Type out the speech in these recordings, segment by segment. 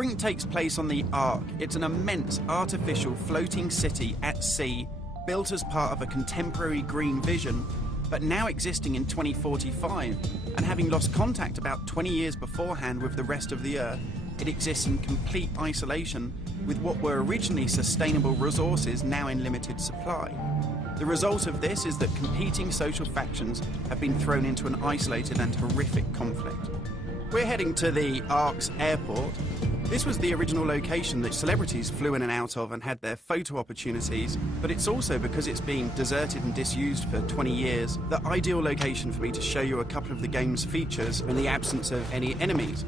Brink takes place on the Ark. It's an immense artificial floating city at sea, built as part of a contemporary green vision, but now existing in 2045, and having lost contact about 20 years beforehand with the rest of the Earth, it exists in complete isolation with what were originally sustainable resources now in limited supply. The result of this is that competing social factions have been thrown into an isolated and horrific conflict. We're heading to the Ark's airport. This was the original location that celebrities flew in and out of and had their photo opportunities, but it's also, because it's been deserted and disused for 20 years, the ideal location for me to show you a couple of the game's features in the absence of any enemies.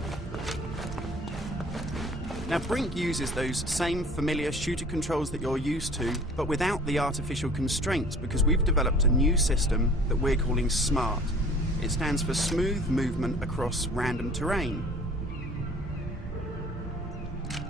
Now, Brink uses those same familiar shooter controls that you're used to, but without the artificial constraints, because we've developed a new system that we're calling S.M.A.R.T. It stands for Smooth Movement Across Random Terrain.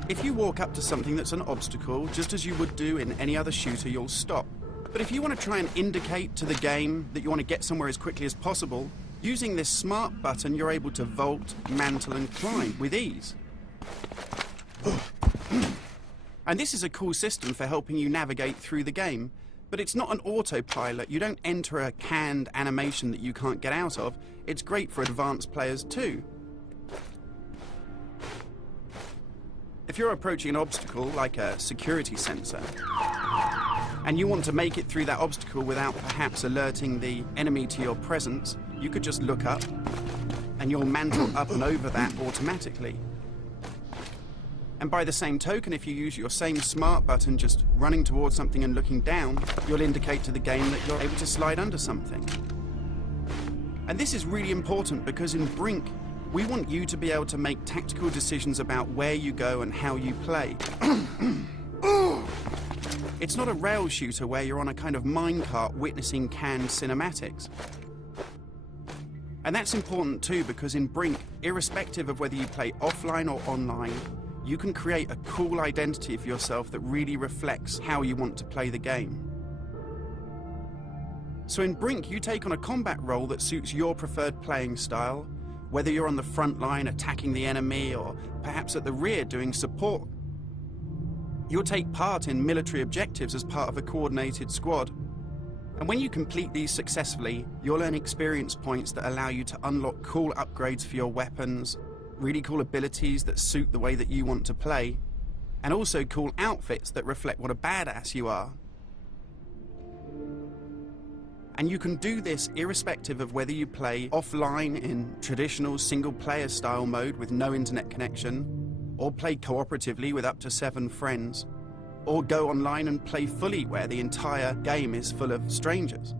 If you walk up to something that's an obstacle, just as you would do in any other shooter, you'll stop. But if you want to try and indicate to the game that you want to get somewhere as quickly as possible, using this smart button, you're able to vault, mantle, and climb with ease. And this is a cool system for helping you navigate through the game, but it's not an autopilot. You don't enter a canned animation that you can't get out of. It's great for advanced players too. If you're approaching an obstacle, like a security sensor, and you want to make it through that obstacle without perhaps alerting the enemy to your presence, you could just look up, and you'll mantle up and over that automatically. And by the same token, if you use your same smart button just running towards something and looking down, you'll indicate to the game that you're able to slide under something. And this is really important because in Brink, we want you to be able to make tactical decisions about where you go and how you play. It's not a rail shooter where you're on a kind of minecart witnessing canned cinematics. And that's important too, because in Brink, irrespective of whether you play offline or online, you can create a cool identity for yourself that really reflects how you want to play the game. So in Brink, you take on a combat role that suits your preferred playing style, whether you're on the front line attacking the enemy or perhaps at the rear doing support. You'll take part in military objectives as part of a coordinated squad. And when you complete these successfully, you'll earn experience points that allow you to unlock cool upgrades for your weapons, really cool abilities that suit the way that you want to play, and also cool outfits that reflect what a badass you are. And you can do this irrespective of whether you play offline in traditional single-player style mode with no internet connection, or play cooperatively with up to 7 friends, or go online and play fully where the entire game is full of strangers.